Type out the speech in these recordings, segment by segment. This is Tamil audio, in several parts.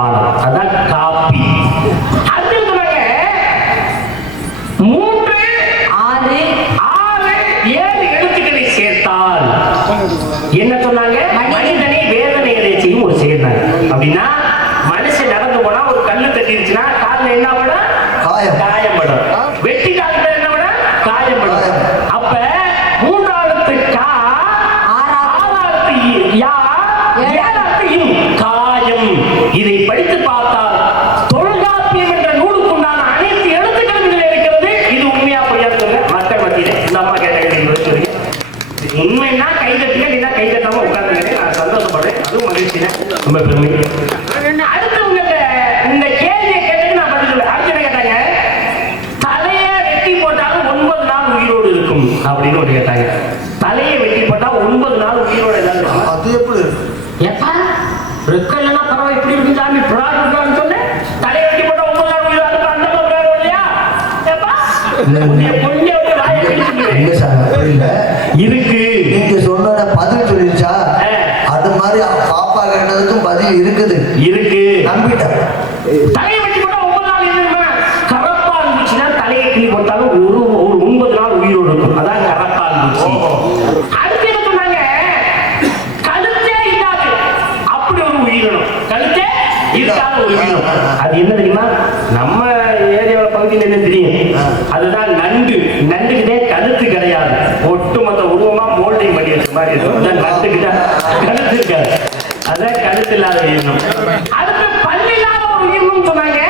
பாடம், அதான் காப்பி. அடுத்து சொன்னாங்க 3, 6, 7 எழுத்துக்களை சேர்த்தால் என்ன சொன்னாங்க? மனிதனை வேதனை அடைய செய்யும் ஒரு செயல். அப்படின்னா மனுஷன் நடந்து போனா ஒரு கல்லு தட்டிருச்சுன்னா காலில் என்ன படம்? காயப்படும். வெட்டி காலத்துல என்ன படம்? காயப்படும். அப்ப 3வது கா, 6வது யா, 7வது இம், காயம். இதை படித்து பார்த்தால் தொல்காப்பியம் என்ற நூலுக்குண்டான அனைத்து எழுத்துக்களும் இதில் இருக்கிறது. இது உண்மையா பொய்யா சொல்லுங்க மக்கள் மத்தியில. இந்த அம்மா கேட்ட உண்மைன்னா கை தட்டுங்க, இல்லைன்னா கை தட்டாம உட்கார்ந்துங்க. நான் சந்தோஷப்படுறேன், அதுவும் மகிழ்ச்சி, ரொம்ப பெருமை. அடுத்து இந்த கேள்வியை கேட்டு நான் பதில் சொல்ல. அடுத்து என்ன கேட்டாங்க? தலையை வெட்டி போட்டாலும் 9 நாள் உயிரோடு இருக்கும் அப்படின்னு ஒரு கேட்டாங்க. தலையை வெட்டி போட்டா 9 நாள் உயிரோடு இருக்கும். அது எப்படி எப்பா ரெக்கல்னா பரவாயில்ல, இப்படி இருக்கு சாமி பிரார்த்தனை சொல்ல. தலையை வெட்டி போட்டா 9 நாள் உயிரோடு இருக்கும். அந்த பிரார்த்தனை இல்லையா? எப்பா கொஞ்சம் வாயை பிடிச்சிட்டு இருக்கு. நீங்க சொன்ன பதில் சொல்லிருச்சா? அது மாதிரி பாப்பா கேட்டதுக்கும் பதில் இருக்குது. நம்பிட்டேன். தலையை வெட்டி போட்டா 9 நாள் இருக்குமா? கரப்பா இருந்துச்சுன்னா தலையை கிளி போட்டாலும் ஒரு 9 நாள் உயிரோடு இருக்கும். அதான் கரப்பா இருந்துச்சு. அடுத்து என்ன சொன்னாங்க? கழுத்தே இல்லாது அப்படி ஒரு உயிரினம். கழுத்தே இருக்காத ஒரு உயிரினம். அது என்ன தெரியுமா? நம்ம ஏரியாவில் பகுதியில் என்ன தெரியும்? அதுதான் நண்டு. நண்டுக்கிட்டே கழுத்து கிடையாது. ஒட்டுமொத்த உருவமா மோல்டிங் பண்ணி வச்ச மாதிரி இருக்கும். நண்டுக்கிட்ட கழுத்து இருக்காது. அதான் கழுத்து இல்லாத உயிரினம். அடுத்து பல்லில்லாத ஒரு உயிரினம் சொன்னாங்க.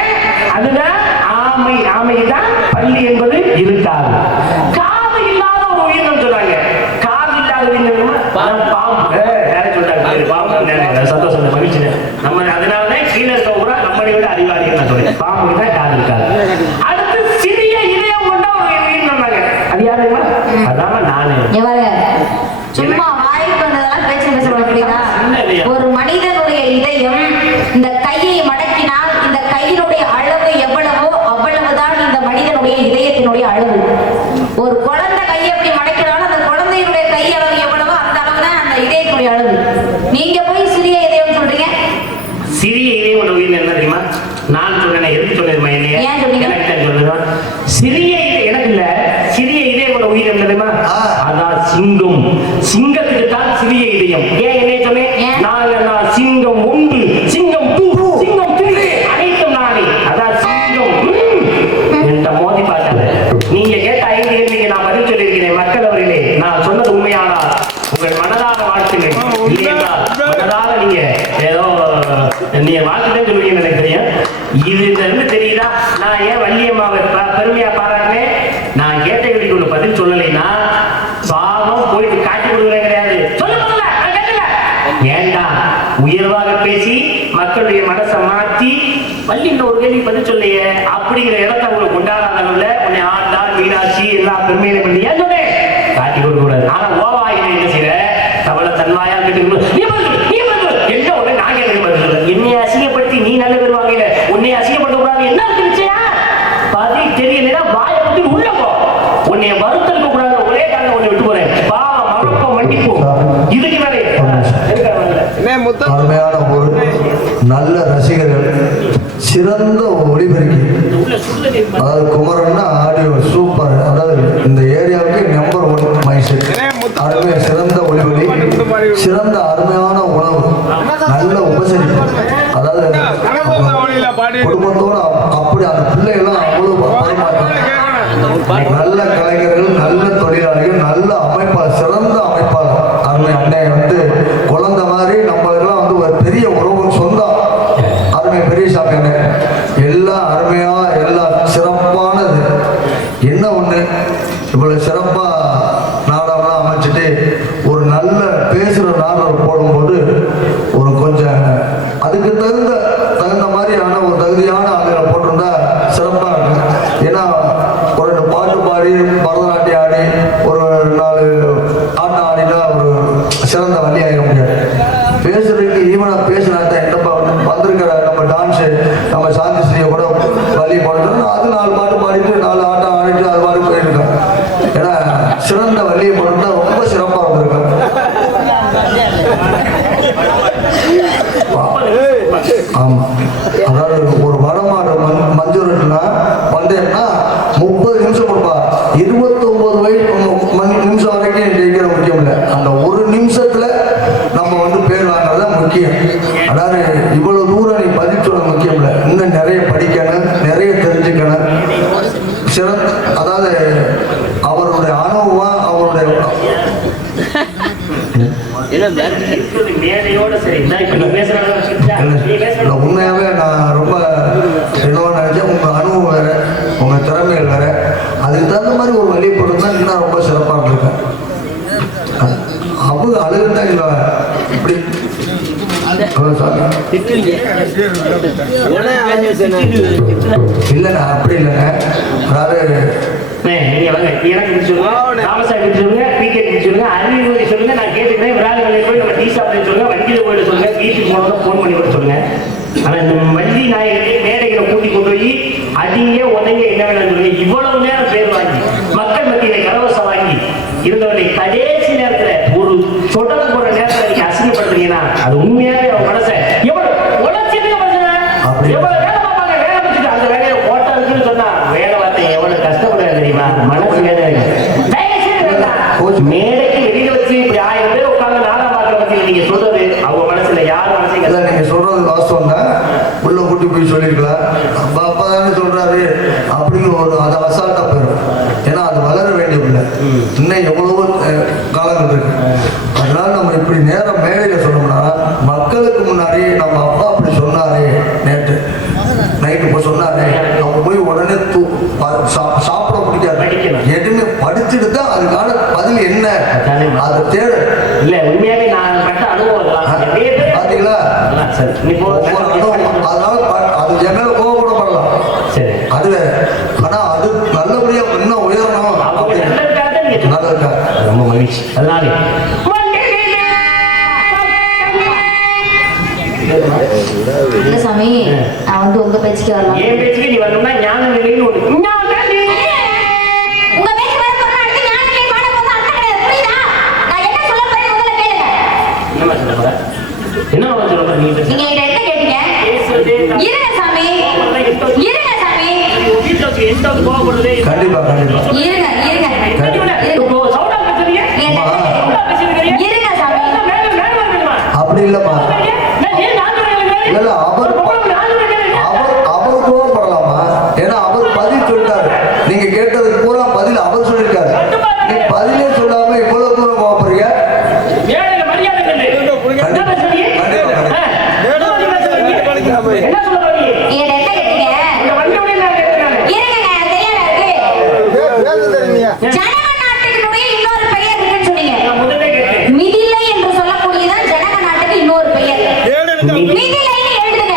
அதுதான் ஆமை. ஆமைதான் பல்லி என்பது இருக்காது. காது இல்லாத ஒரு உயிரினம் சொன்னாங்க. காது இல்லாத உயிரினம் பாம்பு. வேற சொல்றாங்க பாம்பு. சந்தோஷம், மகிழ்ச்சி. நம்ம அதனாலதான் கீழே இருக்க ஊரா நம்மளை விட அறிவாளிகள் நான் சொல்றேன். பாம்புக்கு தான் காது இருக்காது. அடுத்து சிறிய இதயம் கொண்ட ஒரு உயிரினம் சொன்னாங்க. அது யாருமா? அதான் நானு. சும்மா வாய்ப்பு வந்ததெல்லாம் பேச்சு பேச. ஒரு மனிதனுடைய இதயம் இந்த கையை மடக்கினால் இந்த கையினுடைய அளவு எவ்வளவோ அவ்வளவுதான் இந்த மனிதனுடைய இதயத்தினுடைய அளவு. ஒரு குழந்தை கையை எப்படி மடக்கினாலும் அந்த குழந்தையினுடைய கை அளவு எவ்வளவோ அந்த அளவு தான் அந்த இதயத்தினுடைய அளவு. நீங்க போய் சிறிய இதயம் சொல்றீங்க. சிறிய இதயம் உள்ள உயிர் என்ன தெரியுமா? நான் சொன்னேன். எதுக்கு சொன்னது? ஏன் சொன்னீங்க? சிறிய எனக்கு இல்ல, சிறிய இதயம் உள்ள உயிர் என்ன தெரியுமா? அதான் சிங்கம். சிங்கத்துக்கு தான் சிறிய இதயம். ஏன் என்ன சொன்னேன்? நான் சிங்கம் 1, சிங்கம் 2, சிங்கம் 3 அனைத்தும் நானே. அதான் சிங்கம். என்ற மோதி பார்த்தால நீங்க கேட்ட 5 கேள்விக்கு நான் பதில் சொல்லியிருக்கிறேன். மக்கள் அவர்களே, நான் சொன்னது உண்மையானா உங்கள் மனதார வாழ்த்துங்கள். இல்லையா மனதார நீங்க ஏதோ நீங்க வாழ்த்துதான் சொல்லுவீங்கன்னு எனக்கு தெரியும். இதுல இருந்து தெரியுதா நான் ஏன் வள்ளியம்மாவை பெருமையா பாராட்டினேன்? நான் கேட்ட கேள்விக்கு பதில் சொல்லலைன்னா பாவம் போயிட்டு காட்டி கொடுக்கவே கிடையாது. சொல்ல ஏண்டா உயர்வாக பேசி மக்களுடைய மனசை மாற்றி வள்ளி இன்னொரு கேள்வி பதில் சொல்லையே அப்படிங்கிற இடத்த உங்களுக்கு கொண்டாடாதவங்கள உன்னை ஆண்டாள் மீனாட்சி எல்லா பெருமையில பண்ணி ஏன் சொன்னேன் காட்டி கொடுக்க கூடாது. ஆனா ஓவாயின என்ன செய்யற தவளை தன்வாயா என்ன உடனே நான் கேட்க என்னை அசிங்கப்படுத்தி நீ நல்ல பேர் வாங்கல, உன்னை அசிங்கப்படுத்த கூடாது. என்ன இருந்துச்சா பதில் தெரியலன்னா வாயை பத்தி உள்ள போ. உன்னை வருத்தம் கூடாது. ஒரே காலம் உன்னை விட்டு போறேன். பாவம் மறப்போம் மன்னிப்போம். இதுக்கு மேலே அருமையான ஒரு நல்ல ரசிகர்கள், சிறந்த ஒளிபெருக்கி. அதாவது குமரன்னா ஆடியோ சூப்பர். அதாவது இந்த ஏரியாவுக்கு நம்பர் 1 மைசெட். அருமை, சிறந்த ஒளிபெருக்கி, சிறந்த அருமையான உணவு, நல்ல உபசரிப்பு. அதாவது குடும்பத்தோட அப்படி அந்த பிள்ளைகள்லாம் அவ்வளவு நல்ல கலைஞர்கள், நல்ல தொழிலாளிகள், நல்ல அமைப்பாளர், சிறந்த அமைப்பாளர். அருமை அன்னை குழந்தை மாதிரி நம்மளுக்கெல்லாம் ஒரு பெரிய உறவு சொந்தம். அருமை பெரியசாமி அண்ணன் எல்லாம் அருமையா, எல்லாம் சிறப்பானது. என்ன ஒண்ணு இவ்வளவு சிறப்பா நாடகம்லாம் அமைச்சிட்டு ஒரு நல்ல பேசுற நாடகம் போடும்போது ஒரு கொஞ்சம் அதுக்கு தகுந்த மாதிரியான ஒரு தகுதியான ஆளுகளை போட்டிருந்தா சிறப்பா இருக்கும். ஏன்னா ஒரு 2 பாட்டு பாடி பரதநாட்டியம் ஆடி ஒரு 4 ஆட்டம் ஆடினா ஒரு சிறந்த வழி ஆகிட முடியாது. பேசுறதுக்கு ஈவனா பேசினா தான் என்னப்பா வந்திருக்கிற நம்ம டான்ஸு நம்ம சாந்தி ஸ்ரீயை கூட வழி போடணும். அது 4 பாட்டு பாடிட்டு 4 ஆட்டம் ஆடிட்டு அது மாதிரி போயிருக்கோம். ஏன்னா சிறந்த வழியை போட்டுட்டா ரொம்ப சிறப்பாக வந்திருக்கோம். ஆமா, அதாவது ஒரு வடமாடு மஞ்சூரட்னா வந்தேன்னா 30 நிமிஷம் கொடுப்பா. 29 நிமிஷம் வரைக்கும் ஜெயிக்கிற முக்கியம் இல்லை, அந்த ஒரு நிமிஷத்துல நம்ம வந்து பேர் வாங்குறது தான் முக்கியம். அதாவது இவ்வளவு தூரம் நீ பதில் சொல்ல முக்கியம் இல்லை, இன்னும் நிறைய படிக்கணும், நிறைய தெரிஞ்சுக்கணும். அதாவது அவருடைய அனுபவம், அவருடைய உண்மையாவே நான் ரொம்ப என்னவா நினைச்சேன். உங்க அனுபவம் வேற, உங்க திறமைகள் வேற, அதுக்கு தகுந்த மாதிரி ஒரு வழி பொருள் இன்னும் ரொம்ப சிறப்பாக இருக்கேன். அவங்க அழுகுதான் இல்லை இப்படி இல்லைண்ணா, அப்படி இல்லைங்க. அதாவது நீங்க வாங்க, எனக்கு சொல்லுங்க, ராமசாமி சொல்லுங்க, பிகே சொல்லுங்க, அறிவுரை சொல்லுங்க, நான் கேட்டுக்கிறேன். விராலிமலை போய் நம்ம டீ சாப்பிட்டு சொல்லுங்க, வண்டியில போயிட சொல்லுங்க, வீட்டுக்கு போனதும் ஃபோன் பண்ணி கூட சொல்லுங்க. ஆனா இந்த வண்டி நாயகத்தை மேடைகளை கூட்டி கொண்டு போய் அதிக உதங்க என்ன வேணும் சொல்லுங்க. இவ்வளவு நேரம் பேர் வாங்கி மக்கள் மத்தியில கலவசம் வாங்கி இருந்தவரை கடைசி நேரத்துல ஒரு தொடர்பு போற நேரத்துல நீங்க அசிங்கப்படுத்துறீங்கன்னா அது உண்மையாவே அவன் மனசை எவ்வளவு உழைச்சிட்டு எவ்வளவு வேலை பார்ப்பாங்க. வேலை முடிச்சுட்டு அந்த வேலையை ஓட்டா இருக்குன்னு சொன்னா வேலை வார்த்தை எவ்வளவு கஷ்டப்படுறது தெரியுமா? மனசு வேதனை. மேடைக்கு வெளியில வச்சு இப்படி 1000 பேர் உட்கார்ந்து நாடகம் பார்க்கற பத்தி நீங்க சொல்றது அவங்க மனசுல யார் மனசையும் இல்லை, நீங்க சொல்றது வாஸ்தவம் தான். உள்ள கூட்டி போய் சொல்லிருக்கலாம், அப்பா அப்பா தானே சொல்றாரு அப்படிங்கிற ஒரு அதை அசால்ட்டா போயிடும். ஏன்னா அது வளர வேண்டிய இல்லை, இன்னும் எவ்வளவோ காலங்கள் இருக்கு. அதனால நம்ம இப்படி நேரம் மேடையில சொன்னோம்னா மக்களுக்கு முன்னாடி நம்ம அப்பா அப்படி சொன்னாரு, நேற்று நைட்டு இப்போ சொன்னாரு, அவங்க போய் உடனே சாப்பிட பிடிக்காது, எதுவுமே படிச்சுட்டு தான் அதுக்கான பதில் என்ன அதை தேடு. இல்ல உண்மையாவே நான் பட்ட அனுபவம் பாத்தீங்களா? அதனால அது என்ன கோவப்படப்படலாம், சரி அது வேற. ஆனா அது நல்லபடியா இன்னும் உயரணும், நல்லதுக்கா ரொம்ப மகிழ்ச்சி. அதனால இல்ல சாமி, நான் வந்து உங்க பேச்சுக்கு வரலாம். என் பேச்சுக்கு நீ வரணும்னா ஞான நிலைன்னு ஒரு உங்க பேச்சு வர போறா, அடுத்து ஞான நிலை பாட போறது அர்த்தம் கிடையாது, புரியுதா? நான் என்ன சொல்ல போறேன் முதல்ல கேளுங்க. என்னமா சொல்ல போற? என்ன சொல்ல போற? நீங்க என்ன கேட்டீங்க? இருங்க சாமி, இருங்க சாமி, கண்டிப்பா கண்டிப்பா இருங்க சாமி. அப்படி இல்லப்பா, இல்ல அவர் கோவப்படலாமா? ஏன்னா அவர் பதில் சொல்லிட்டாரு, நீங்க கேட்டதுக்கு பூரா பதில் அவர் சொல்லியிருக்காரு. நீ பதிலே சொல்லாம இவ்வளவு தூரம் கோவப்படுறீங்க. ஜனகநாட்டுடைய இன்னொரு பெயர் இருக்குன்னு சொன்னீங்க. மிதிலை என்று சொல்லக்கூடியதான் ஜனகநாட்டுக்கு இன்னொரு பெயர். மிதிலைன்னு எழுதுங்க.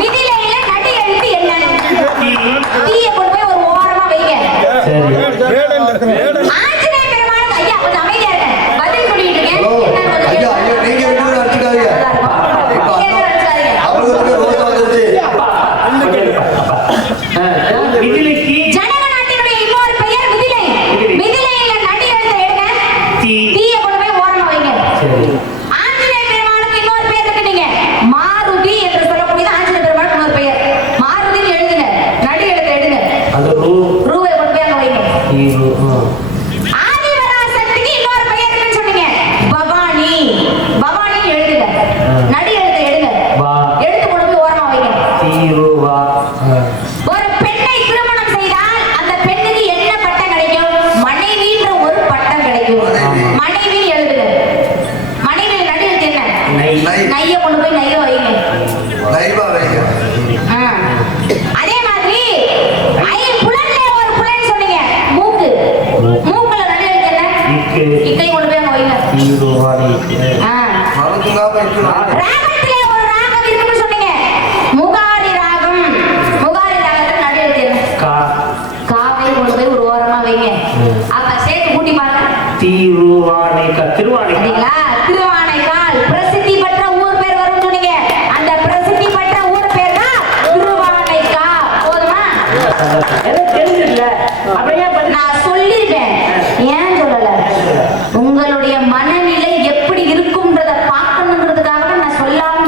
மிதிலையில நடு எழுத்து என்ன? தீய கொண்டு போய் ஒரு ஓரமா வைங்க. ஆஞ்சநேய பெருமாள் ஐயா கொஞ்சம் அமைதியா இருங்க, பதில் சொல்லிட்டு இருக்கேன். ஐயா ஐயா நீங்க ரெண்டு அடிச்சுக்காதீங்க, அவங்களுக்கு ரோசா வந்துருச்சு. ஜனகநாட்டினுடைய இன்னொரு பெயர் மிதிலை. மிதிலையில நடு எழுத்து எடுங்க, தீய கொண்டு போய் ஓரமா வைங்க. ஆஞ்சநேய பெருமாளுக்கு இன்னொரு பெயர் இருக்கு, நீங்க மாருதி என்று சொல்லக்கூடியது ஆஞ்சநேய பெருமாளுக்கு இன்னொரு பெயர். மாருதின்னு எழுதுங்க, நடு எழுத்து எடுங்க, ரூவை கொண்டு போய் அங்க வைங்க. ஆதிபராசக்திக்கு இன்னொரு பெயர் இருக்குன்னு சொன்னீங்க, பவானி. பவானின்னு எழுதுங்க, நடு எழுத்து எடுங்க, எடுத்து கொண்டு போய் ஓரமா வைங்க. ஒரு பெண்ணை திருமணம் செய்தால் அந்த பெண்ணுக்கு என்ன பட்டம் கிடைக்கும்? மனைவின்ற ஒரு பட்டம் கிடைக்கும். மனைவி எழுதுங்க, மனைவி நடு எழுத்து என்ன? நைய கொண்டு போய் நைய வைங்க. லைவா வைங்க. அதே மாதிரி புலன்ல ஒரு புலன் சொன்னீங்க, மூக்கு. மூக்குல நடு எழுத்து என்ன? இக்கை கொண்டு போய் அங்க வைங்க. ராகத்திலே ஒரு ராகம் இருக்குன்னு சொன்னீங்க, முகாரி ராகம். முகாரி ராகத்துல நடு எழுத்து என்ன? காவை கொண்டு போய் ஒரு ஓரமா வைங்க. அப்ப சேர்த்து கூட்டி பாருங்க. திருவானைக்கா திருவானைக்கால் பிரசித்தி பெற்ற ஊர் பேர் வரும் சொன்னீங்க, அந்த பிரசித்தி பெற்ற ஊர் பேர் தான் திருவானைக்கா. போதுமா? நான் சொல்லிருக்கேன், ஏன் சொல்லல? உங்களுடைய மனநிலை எப்படி இருக்கும்ன்றத பார்க்கணுங்கிறதுக்காக நான் சொல்லாம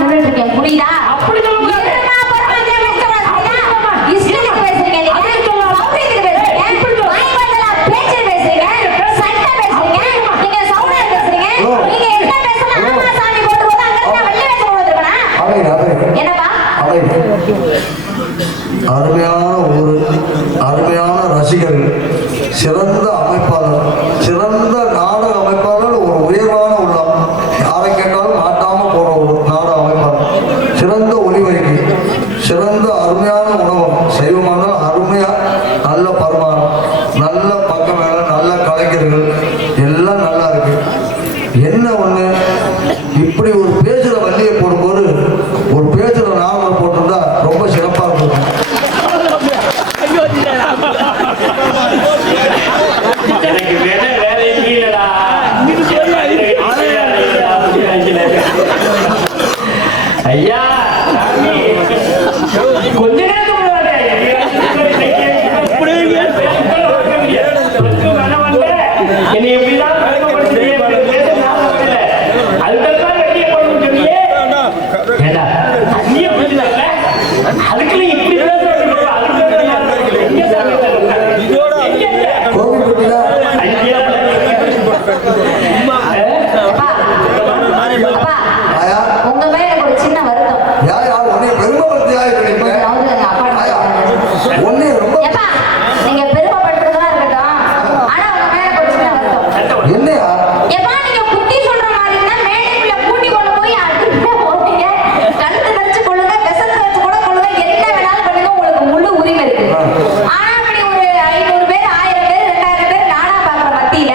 அருமையான ஊர், அருமையான ரசிகர்கள், சிறந்த அமைப்பாளர், சிறந்த நாடக அமைப்பாளர், ஒரு உயர்வான உள்ளம், யாரை கேட்டாலும் மாட்டாமல் போற ஒரு நாடக அமைப்பாளர், சிறந்த ஒளிவரிக்கை, சிறந்த அருமையான உணவகம், சைவமான அருமையா நல்ல பரிமாணம், நல்ல பக்கம் வேலை, நல்ல கலைஞர்கள் எல்லாம் நல்லா இருக்கு. என்ன ஒண்ணு, இப்படி ஒரு பேஜ்ல வண்டியை போடும்போது ஒரு பேஜ்ல நாவல் போட்டிருந்தா ரொம்ப சிறப்பா இருக்கும். எனக்கு வேற எங்கேயும் இல்லடா. ஐயா கொஞ்ச நேரம் என்னை எப்படிதான் அதுதான் வெளியே போடணும்னு சொல்லியே அதுக்குள்ள இப்படி கோவில்பட்டியில அப்பா, ஆயா உங்க மேல எனக்கு ஒரு சின்ன வருத்தம். யார் உன்னை பெருமைப்படுத்தியா இருக்கிறீங்க? அதாவது எங்க அப்பா ஆயா உன்னை ரொம்ப எப்பா, நீங்க பெருமைப்படுறதெல்லாம் இருக்கட்டும். ஆனா உங்க மேல எனக்கு ஒரு சின்ன வருத்தம். என்னையா எப்பா, நீங்க புத்தி சொல்ற மாதிரின்னா மேடைக்குள்ள கூட்டி கொண்டு போய் அடிக்க போறீங்க. கழுத்து நச்சு கொள்ளுங்க, விசத்து வச்சு கூட கொள்ளுங்க, என்ன வேணாலும் பண்ணுங்க, உங்களுக்கு முழு உரிமை இருக்கு. ஆனா அப்படி ஒரு 500 பேர், 1000 பேர், 2000 பேர் நாடா பாக்குற மத்தியில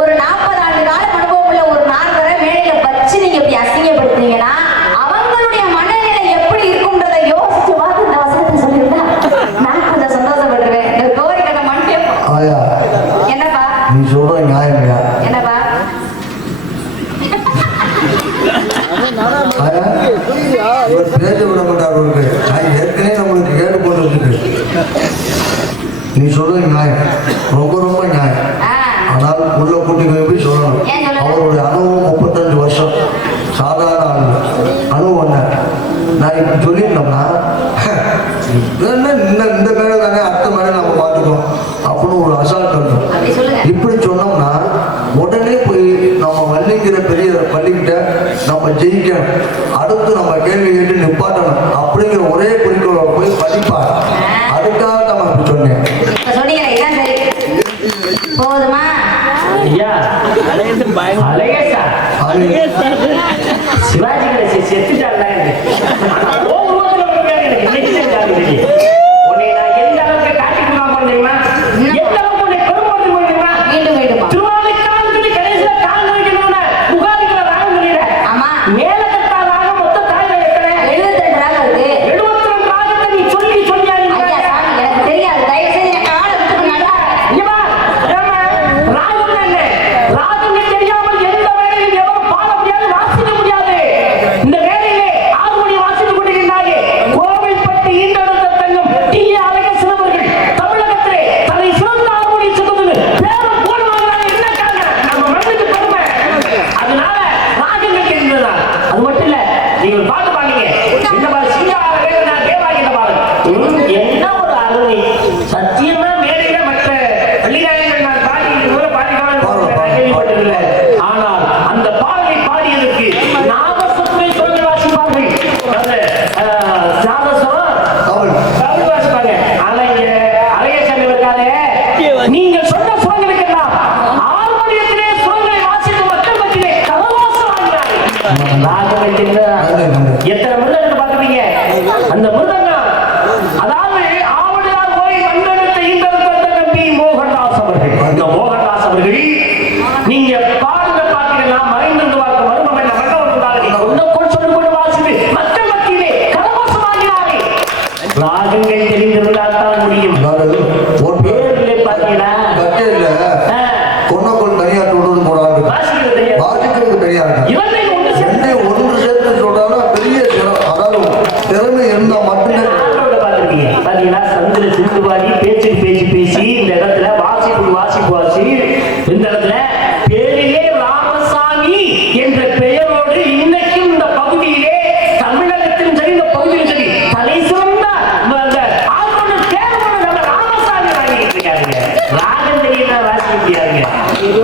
ஒரு 40 ஆண்டு காலம் அனுபவம் உள்ள ஒரு நால்வரை மேடையில வச்சு நீங்க இப்படி அசிங்கப்படுத்துறீங்கன்னா அவங்களுடைய மனநிலை எப்படி இருக்கும்ன்றதை யோசிச்சு பார்த்து இந்த வசனத்தை சொல்லியிருந்தா நான் கொஞ்சம் சந்தோஷப்பட்டுருவேன். இந்த கோரி கதை மண்டியம். ஆயா என்னப்பா நீ சொல்ற நியாயம்யா. என்னப்பா ஆயா இவர் பேச விட மாட்டார். நான் ஏற்கனவே நம்மளுக்கு கேட்டு போட்டு இருக்கு. நீ சொல்ற நியாயம், ரொம்ப ரொம்ப நியாயம். ஆனால் உள்ள கூட்டிட்டு போய் சொல்லணும். ஏன் சொல்லணும்? அவருடைய அனுபவம் 35 வருஷம், சாதாரண ஆளு அனுபவம் என்ன. நான் இப்படி சொல்லியிருந்தோம்னா இந்த மேலே தானே அடுத்த மேலே நம்ம பார்த்துக்கோம் அப்படின்னு ஒரு அசால்ட் இருக்கும். அப்படி சொல்லுங்க. இப்படி சொன்னோம்னா உடனே போய் நம்ம வள்ளிங்கிற பெரிய பள்ளிக்கிட்ட நம்ம ஜெயிக்கணும், அடுத்து நம்ம கேள்வி கேட்டு நிப்பாட்டணும் அப்படிங்கிற ஒரே குறிக்கோளோட போய் படிப்பார். அதுக்காக நம்ம அப்படி சொன்னேன். இப்ப சொன்னீங்க, இதான் சரி. போதுமா? ஐயா அழகேசா சிவாஜி கணேசி செத்துட்டாங்க. உன்னை நான் எந்த அளவுக்கு காட்டிட்டு நான் தெரியுமா? எந்த அளவுக்கு உன்னை பெருமாள் தெரியுமா? மீண்டும் மீண்டுமா? திருவாதிக்கால் சொல்லி கடைசியில கால் வைக்கணும்னு உகாதிகளை ராகம் சொல்லிடுறேன். ஆமா. மேலகத்தா ராகம் மொத்தம் காய்கள் எத்தனை? 72 ராகம் இருக்கு. 72 ராகத்தை நீ சொல்லி சொல்லியா? ஐயா சாமி, எனக்கு தெரியாது. தயவு செய்து என் காலை விட்டுட்டு நல்லா ராகம் என்ன? ராகம் தெரியாமல் எந்த வேலையும் எவரும் பாட முடியாது, வாசிக்க முடியாது. இந்த வேலையிலே 6 மணி வாசித்துக் கொண்டிருக்கின்றாயே கோவில்பட்டி ஈண்டெடுத்த தங்கம் டி. அழகேசன் அவர்கள் தமிழகத்திலே தலை சிறந்த 6 மணி சிறந்தது பேரும் போடுவாங்க. என்னக்காக நம்ம மண்ணுக்கு பெருமை. அதனால ராகங்கள் தெரிந்ததா? அது மட்டும் இல்ல, நீங்கள் பாட்டு பாடுங்க. இந்த மாதிரி சிங்கார வேலை தேவாகிட்ட பாருங்க. என்ன ஒரு அருமை. சத்தியமா மேடையில மற்ற பள்ளிநாயகர்கள் நான் பாடி கேள்விப்பட்டதில்லை. ஆனால் அந்த பாடலை பாடியதற்கு நாதசுரத்தை சுரங்கள் வாசிப்பார்கள். நாதசுரம் தமிழ் வாசிப்பாங்க. ஆனா இங்க அழகேசன் இருக்காரு, நீங்க சொன்ன சுரங்களுக்கெல்லாம் ஆர்மோனியத்திலே சுரங்களை வாசித்து மக்கள் மத்தியிலே கலவாசம் ஆகிறார்கள். எத்தனை மிருதங்கள் பார்த்துப்பீங்க. அந்த மிருதங்கம் அதாவது ஆவணார் போய் மண்டலத்தை ஈண்டெடுத்த தம்பி மோகன்தாஸ் அவர்கள். இந்த மோகன்தாஸ் அவர்கள் நீங்க பாடுங்க பார்த்தீங்கன்னா மறைந்திருந்து பார்க்க மருமம் என்ன மண்டபம் ஒன்றுக்குள் சொல்லிக் கொண்டு வாசித்து மக்கள் மத்தியிலே கலவாசமாகிறார்கள். ராகங்கள் தெரிந்திருந்தால் தான் முடியும். பேரிலே பார்த்தீங்கன்னா கொன்னக்குள் தனியா சொல்றது போடாது, வாசிக்கிறது தெரியாது. வாசிக்கிறது தெரியாது. இவர்கள் ஒன்று என்னை ஒன்று சேர்த்து சொல்றாலும் பெரிய அதாவது திறமை இருந்தா மட்டுமே. பாத்தீங்கன்னா சந்திர சிந்துவாடி பேச்சுக்கு பேசி இந்த இடத்துல வாசிப்பு இந்த இடத்துல பேரிலே ராமசாமி என்ற பெயரோடு இன்னைக்கும் இந்த பகுதியிலே தமிழகத்திலும் சரி இந்த பகுதியிலும் சரி தலை சிறந்த ஆர்வலர் தேர்வு நம்ம ராமசாமி வாங்கிட்டு இருக்காருங்க. ராகம் தெரியுமா வாசிக்க முடியாதுங்க.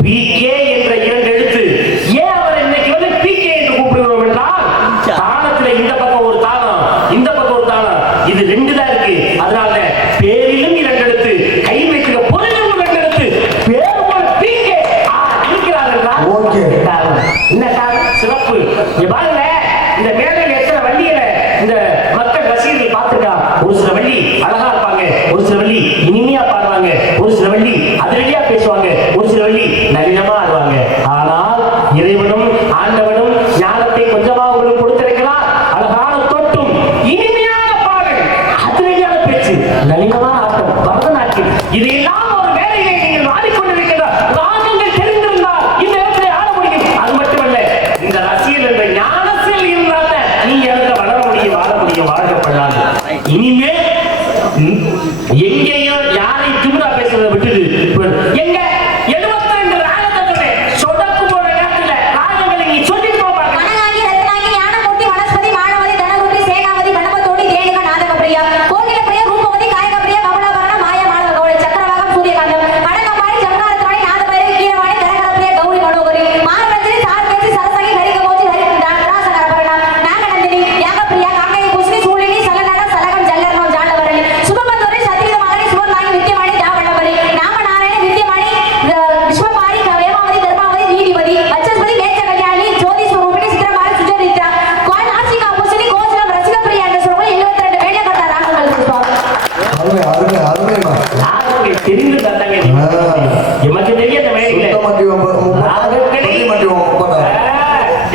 PK என்ற 2 எழுத்து. ஏன் அவர் இன்னைக்கு PK என்று கூப்பிடுகிறோம் என்றால் தாளத்துல இந்த பக்கம் ஒரு தாளம், இந்த பக்கம் ஒரு தாளம், இது 2 தான் இருக்கு. அதனால பேரிலும் 2 எழுத்து, கை வைக்கிற பொருளும் 2 எழுத்து, பேர் போல பீங்க இருக்கிறார்கள். ஓகே. என்ன காரணம்? சிறப்பு. இங்க பாருங்க, இந்த மேடையில் எத்தனை வண்டியில இந்த மக்கள் ரசிகர்கள் பார்த்துருக்கா. ஒரு சில வண்டி அழகா இருப்பாங்க, ஒரு சில வண்டி இனிமையா பாடுவாங்க, ஒரு சில வண்டி அதிரடியா பேசுவாங்க, ஒரு சில வண்டி நளினமா ஆடுவாங்க. ஆனால் இறைவனும் ஆண்டவனும் ஞானத்தை கொஞ்சமா உங்களுக்கு கொடுத்திருக்கிறார். அழகான தொட்டும் இனிமையான பாடல், அதிரடியான பேச்சு, நளினமான ஆட்டம், பரதநாட்டியம், இதையெல்லாம் ஒரு வேலையை நீங்கள் ஆடிக்கொண்டிருக்கிறார். ராகங்கள் தெரிந்திருந்தால் இந்த இடத்துல ஆட முடியும். அது மட்டுமல்ல, இந்த ரசிகல் என்ற ஞானத்தில் இருந்தால் நீங்க இடத்துல வளர முடியும், வாழ முடியும், வாழ்க்கப்படாது. இனிமே எங்கேயோ யாரை திமுறா பேசுறதை விட்டுது. எங்க 72 ராகத்தை சொன்னேன், சொடக்கு போற நேரத்துல ராகங்களை நீ சொல்லி போவாங்க. மனநாகி ரத்னாகி ஞானமூர்த்தி வனஸ்பதி மானவதி தனகுருதி சேனாவதி கணபதோடி தேனிக நாதகப்பிரியா கோகில பிரியா ரூபவதி காயகப்பிரியா கமலாபரண மாயா மாணவ கௌரி சக்கரவாகம் சூரியகாந்தம் கடகமாரி சங்கராரத்வாணி நாதபைரவி கீரவாணி கரகரப்பிரியா கௌரி மனோகரி மாரவஞ்சனி சார்பேசி சரசகி ஹரிகமோஜி ஹரிதாசகரபரண நாகநந்தினி யாகப்பிரியா காங்கை குஸ்னி சூழினி சலநக சலகம் ஜல்லர்னோ ஜாண்டவரணி சுபமந்தோரி சத்திவித மகனி சுபர்மாணி வித்யமாணி ஜாவண்ணவரி நாமநாராயணி வித்யமாணி விஸ்வமாரி வேமாவதி தர்மாவதி நீதிபதி வச்சஸ்பதி வேச்ச கல்யாணி ஜோதி ஸ்வரூபிணி சித்திரமாரி சுஜரித்ரா கோயில் ஆசிகா முசினி கோசலம் ரசிகப்பிரியா என்று சொல்லுவோம். 72 வேலைக்கார ராகங்கள் இருப்போம். அருமை அருமை அருமைமா. ராகங்கள் தெரிந்து தந்தாங்க. எமக்கு தெரிய அந்த மேடையில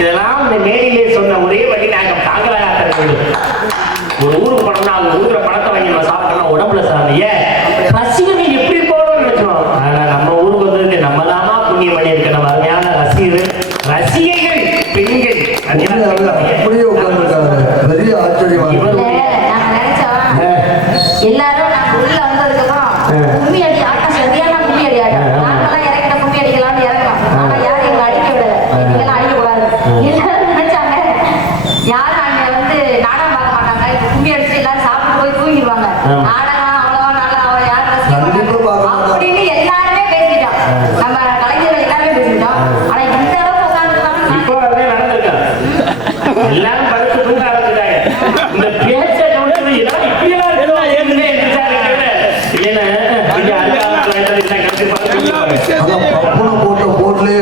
இதெல்லாம் இந்த மேடையிலே சொன்ன ஒரே வழி நாங்கள் தாங்களாக ஒரு ஊருக்கு போனோம்னா அந்த ஊர்ல பணத்தை வாங்கி நம்ம சாப்பிட்டோம்னா உடம்புல சாமிய ரசிகர்கள் எப்படி போகணும்னு நினைச்சோம். ஆனா நம்ம ஊருக்கு வந்ததுக்கு நம்ம தானா புண்ணியம் பண்ணி இருக்க நம்ம அருமையான ரசிகைகள் பெண்கள் அப்படியே உட்கார்ந்துருக்காங்க. பெரிய ஆச்சரியமா இல்ல, நாங்க நினைச்சோம் எல்லாரும் நாங்க உள்ள வந்ததுக்கு அப்புறம் கும்மி அடி ஆட்டம் சரியான கும்மி அடி ஆட்டம் நாங்கெல்லாம் இறக்கிட்ட கும்மி அடிக்கலாம்னு இறங்கலாம். ஆனா யாரும் எங்களை அடிக்க விடல. நீங்கெல்லாம் அடிக்க கூடாது. எல்லாரும் நினைச்சாங்க யாரும் அங்க வந்து நாடகம் பார்க்க மாட்டாங்க, இப்ப கும்மி அடிச்சு எல்லாரும் சாப்பிட்டு போய் தூங்கிடுவாங்க. நாடகம் அவ்வளவா நல்லா அவளை யாரும் ரசிக்க கண்டிப்பா பார்க்க மாட்டாங்க மாட்டாங்க. அப்படின்னு எல்லாருமே பேசிட்டோம். நம்ம கலைஞர்கள் எல்லாருமே பேசிட்டோம். ஆனா இந்த அளவுக்கு உட்கார்ந்து இப்போ அதே நடந்திருக்காங்க. எல்லாரும் படுத்து தூங்க ஆரம்பிச்சிட்டாங்க. இந்த பேச்ச கவனிச்சது எல்லாம் இப்படியெல்லாம் இருக்கா ஏன்னு விசாரிக்கல. ஏன்னா இங்க அஞ்சாவது எல்லாம் கட்டி பார்த்து அதான் பப்புனை போட்ட போட்லயே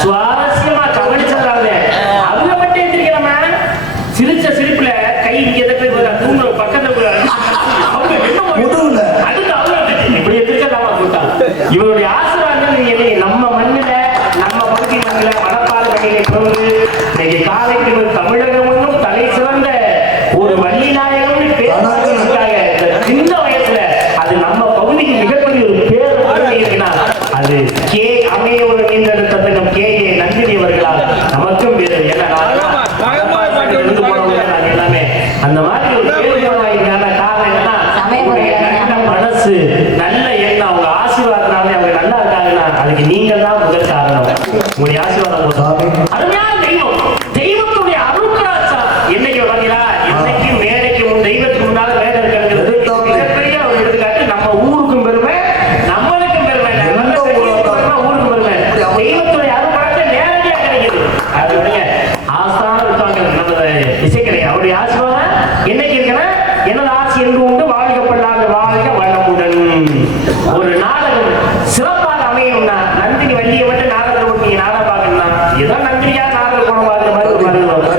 சுவாரஸ்யமா கவனிச்சதால அவங்க மட்டும் எந்திரிக்கிறோமா சிரிச்ச சிரிப்புல கை இங்க தூங்க பக்கத்துல அவங்க முதுகுல. அடுத்து அவங்க இப்படி எதிர்க்கலாமா கூட்டாங்க. இவருடைய ஆசீர்வாதம் நீங்க நம்ம மண்ணில நம்ம பகுதி மண்ணில மணப்பால் மண்ணிலை பிறகு இன்னைக்கு காலைக்கு ஒரு தமிழகம் ஒன்றும் தலை சிறந்த ஒரு வள்ளி நாயகம்னு பேசுறாங்க. இந்த சின்ன வயசுல அது நம்ம பகுதிக்கு மிகப்பெரிய ஒரு பேர் இருக்குன்னா அது கே அமையோடு நீண்டெடுத்த கே ஏ நந்தினி அவர்களால் நமக்கும் பேரு. ஏன்னா எழுந்து போனவங்க நாங்க எல்லாமே அந்த மாதிரி ஒரு பேருக்கான காரணம் என்னன்னா நல்ல மனசு நல்ல எண்ணம் அவங்க ஆசீர்வாதனாலே அவங்க நல்லா இருக்காங்கன்னா அதுக்கு நீங்க தான் முதல் காரணம். உங்களுடைய ஆசீர்வாதம் சாமி. அருமையான தெய்வம், தெய்வத்துடைய அருட்கராட்சா என்னைக்கு வரீங்களா? இன்னைக்கு மேடைக்கு முன் தெய்வத்துக்கு முன்னால மேடை இருக்கிறது மிகப்பெரிய ஒரு எடுத்துக்காட்டு. நம்ம ஊருக்கும் பெருமை, நம்மளுக்கும் பெருமை, ஊருக்கும் பெருமை. தெய்வத்துடைய அருட்கராட்சா நேரடியா கிடைக்குது. அது விடுங்க, ஆஸ்தான இருக்காங்க நம்ம இசைக்கலை அவருடைய ஆசீர்வாதம் என்னைக்கு இருக்குன்னா எனது ஆசி என்று உண்டு வாழ்க பல்லாண்டு வாழ்க வளமுடன். ஒரு நாடகம் சிறப்பாக அமையணும்னா நந்தினி வள்ளியை மட்டும் நாடகத்தை போட்டு நீங்க நாடகம் பார்க்கணும்னா ஏதோ நந்தினியா நாடகம் போன பார்க்குற மாதிரி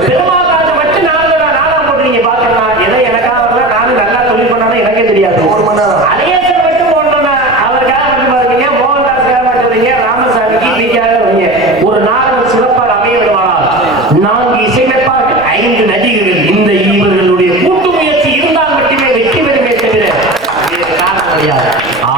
பெருமாள் காசை மட்டும் நாடகம் போட்டு நீங்க பார்க்கணும்னா ஏதோ எனக்காக வரல, நானும் நல்லா தொழில் பண்ணாலும் எனக்கே தெரியாது. 1 மணி நேரம் அலையேசன் மட்டும் போடணும்னா அவருக்காக மட்டும் பாருங்க, மோகன்தாஸுக்காக மட்டும் வரீங்க, ராமசாமிக்கு நீக்காக வரீங்க. ஒரு நாடகம் சிறப்பாக அமைய விடுவானால் 4 இசையமைப்பார்கள், 5 நடிகர்கள். இந்த இவர்களுடைய கூட்டு முயற்சி இருந்தால் மட்டுமே வெற்றி பெறுமே தவிர வேறு காரணம் கிடையாது.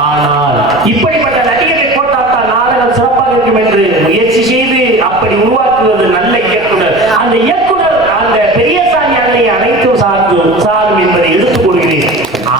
ஆனால் இப்படிப்பட்ட நடிகரை போட்டால் நாடகம் சிறப்பாக இருக்கும் என்று முயற்சி செய்து அப்படி உருவாக்குவது நல்ல இயக்குனர். அந்த இயக்குனர் அந்த பெரியசாமி அன்னையை அனைத்தும் சாரும் என்பதை எடுத்துக் கொள்கிறேன்.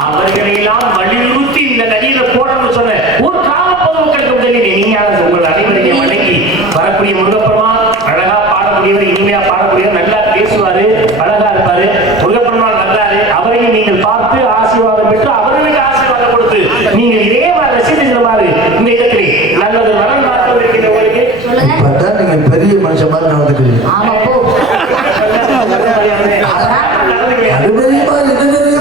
அவர்களையெல்லாம் வலியுறுத்தி இந்த நடிகரை போடணும்னு சொன்ன ஒரு கிராம பொதுமக்களுக்கு முதலில் நீங்க உங்கள் அனைவரையும் வணங்கி வரக்கூடிய முருகப்பெருமான் அழகா பாடக்கூடியவர், இனிமையா பாடக்கூடியவர், நல்லா பேசுவாரு, அழகா இருப்பாரு. முருகப்பெருமான் வந்தாரு, அவரையும் நீங்கள் பார்த்து ஆசீர்வாதம் பெற்று அவர்களுக்கு ஆசீர்வாதம் கொடுத்து நீங்கள் இதே மாதிரி ரசித்து மாதிரி இந்த இடத்திலே நல்லது நலன் பார்த்து இருக்கிற உங்களுக்கு சொல்லுங்க. இப்பதான் நீங்க பெரிய மனுஷன் மாதிரி நடந்துக்கிறீங்க. ஆமா போ. அது தெரியுமா இது தெரியுமா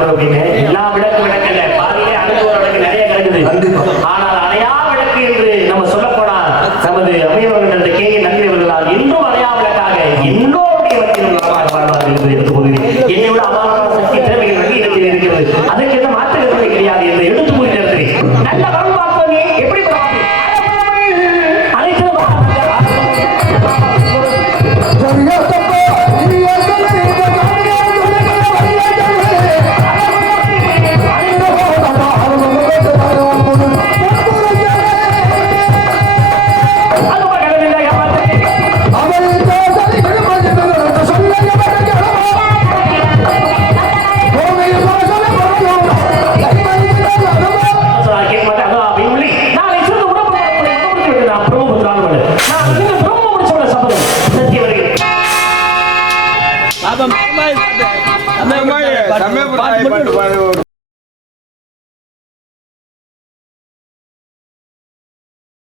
பார்க்கணும் அப்படின்னு எல்லா விளக்கு விளக்கல்ல பாதியிலே அணைஞ்ச ஒரு விளக்கு நிறைய கிடக்குது. கண்டிப்பா. ஆனால் அணையா விளக்கு என்று நம்ம சொல்ல போனால் நமது அமையவர்கள் கே நன்றி அவர்களால் இன்னும் அணையா விளக்காக எல்லோருடைய வகையிலும் வாழ்வார்கள் என்று எடுத்துக் கொள்கிறேன். என்னை விட அபாரமான சக்தி திறமைகள் வகையிடத்தில் இருக்கிறது. அதற்கு எந்த மாற்று கருத்தை கிடையாது என்று எடுத்துக் கூறுகிறேன். நல்ல வரும் பார்த்தோன்னே எப்படி அனைத்து Sampai